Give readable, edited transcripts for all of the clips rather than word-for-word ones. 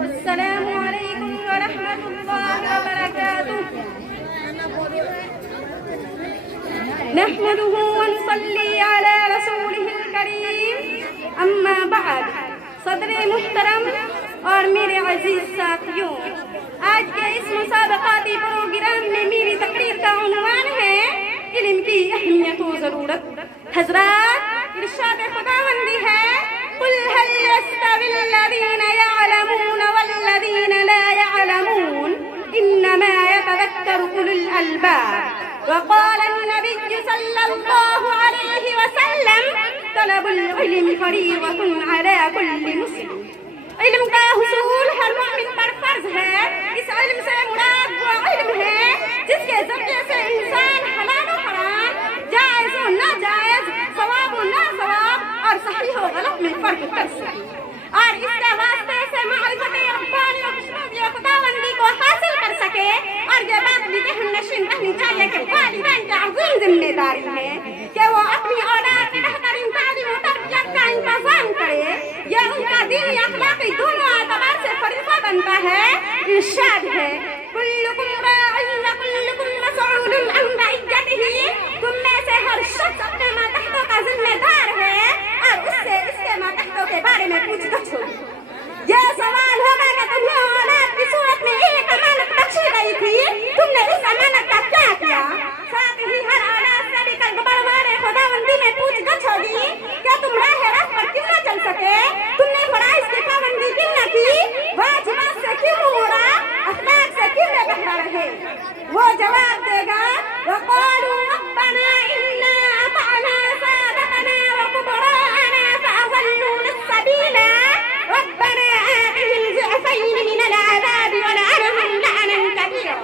السلام علیکم ورحمۃ اللہ وبرکاتہ نحمده ونصلي على رسوله الكريم اما بعد صدر محترم اور میرے عزیز ساتھیوں، آج کے اس مسابقاتی پروگرام میں میری تقریر کا عنوان ہے علم کی اہمیت و ضرورت۔ حضرات، ارشاد خداوندی ہے قل هل يستوي الذين يعلمون والذين لا يعلمون انما يتذكر اولو الالباب۔ وقال النبي صلى الله عليه وسلم طلب العلم فريضة على كل مسلم۔ علم کا حصول ہر مومن پر فرض ہے۔ اس علم سے مراد وہ علم ہے جس کے ذریعے سے انسان حلال و حرام، جائز و ناجائز، ثواب و ناثواب اور صحیح و غلط میں فرق کر سکے، اور اس کے واسطے سے معرفت ربانی و خوشنودی خداوندی کو حاصل کر سکے۔ اور یہ بات بھی ذہن نشین رہنی چاہیے کہ والدین کی عظیم ذمہ داری ہے کہ وہ اپنی اولاد کی بہترین تعلیم و تربیت کا انتظام کرے۔ یہ ان کا دینی اخلاقی دونوں اعتبار سے فریضہ بنتا ہے۔ ارشاد ہے کلکم راع و کلکم مسئول عن رعیتہ، تم میں سے ہر شخص اپنے ماتحتوں کا ذمہ دار ہے اور اس سے اس کے ماتحتوں کے بارے میں پوچھ گچھ ہوگی۔ یہ سوال ہوگا کہ تمہیں اولاد کی صورت میں ایک امانت بخشی گئی تھی، تم نے اس امانت کا کیا کیا؟ ساتھ ہی ہر اولاد سے بھی کل بڑوارے خداوندی میں پوچھ گچھ ہوگی کہ تم راہ راست پر کیوں نہ چل سکے، تم نے فرائض کی پابندی کیوں نہ کی، واجبات سے کیوں موڑا، اخلاق سے کیوں نہ بہرا رہے؟ وہ جواب دے گا وقالوا ربنا انا اطعنا سادتنا وكبراءنا فاضلونا السبيل ربنا آتهم ضعفين من العذاب ولعنهم لعنا كبيرا۔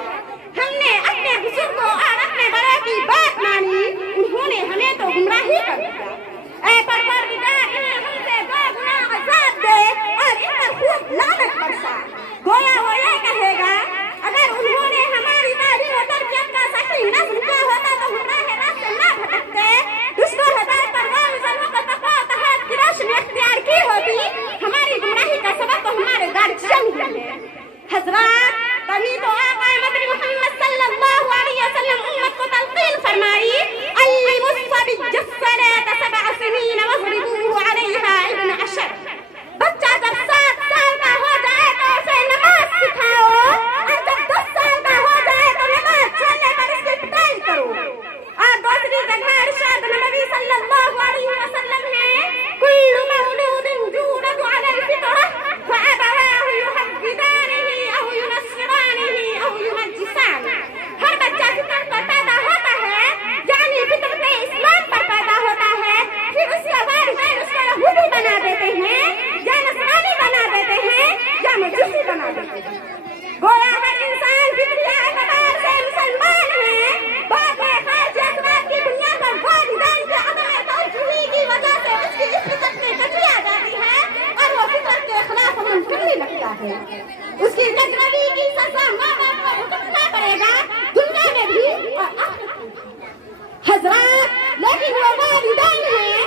ہم نے اپنے بزرگوں اور اپنے بڑوں کی بات مانی، انہوں نے ہمیں تو گمراہی کر دیا۔ اے پروردگار، انہیں ہم سے دو گنا عذاب دے اور ان پر خوب لعنت برسا۔ گویا وہ یہ کہے گا اگر انہوں نے ہماری تعلیم و تربیت کا صحیح نظم کیا ہوتا تو ہم راہ راست نہ بھٹکتے، دشت و ہدایت پر غور و تقویٰ و طاعت کی روشنی اختیار کی ہوتی، ہماری گمراہی کا سبب تو ہمارے گارجین ہی ہے۔ حضرات، تبھی تو آقا مدنی محمد صلی اللہ علیہ وسلم امت کو تلقین فرمائی علموا الصبی الصلاة 7 سنین واضربوه علیہا ابن 10۔ بچہ جب 7 سال کا ہو جائے تو اسے نماز سکھاؤ، اور جب 10 سال کا ہو جائے تو نماز چھوڑنے پر اس کی پٹائی کرو۔ اور دوسری جگہ ارشاد نبی صلی اللہ علیہ وسلم ہے کل مولود یولد علی الفطرہ فابواہ یحودانہ او ینصرانہ او یمجسانہ۔ ہر بچہ فطرت پر پیدا ہوتا ہے، یعنی فطرت اسلام پر پیدا ہوتا ہے، پھر اس کے والدین اس کو یہودی بنا دیتے ہیں یا نصرانی بنا دیتے ہیں یا مجوسی بنا دیتے ہیں۔ گویا ہر انسان فطری اعتبار سے مسلمان ہے، بعد میں خارجی اثرات کی بنیاد پر والدین کے عدم توجہی کی وجہ سے اس کی اس فطرت میں کجی آ جاتی ہے اور وہ فطرت کے خلاف عمل کرنے لگتا ہے۔ اس کی تجربی کی سزا ماں باپ کو بھگتنا پڑے گا، دنیا میں بھی اور آخرت میں بھی۔ حضرات، لیکن وہ والدین ہیں